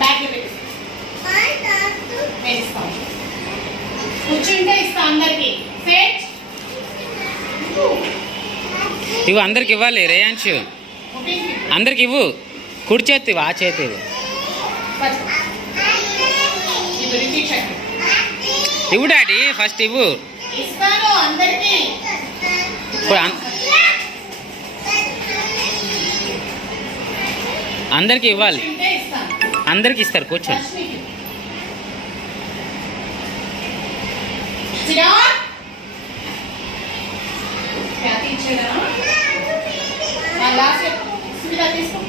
Bag కూర్చుంటే ఇస్తా అందరికి. ఇవ్వు, అందరికి ఇవ్వాలి రేయాంశు, అందరికి ఇవ్వు. కుడి చేతి ఆ చేతి ఇవ్వు డాడీ, ఫస్ట్ ఇవ్వు. అందరికి ఇవ్వాలి, అందరికి ఇస్తారు. కూర్చోండి. తీసుకో.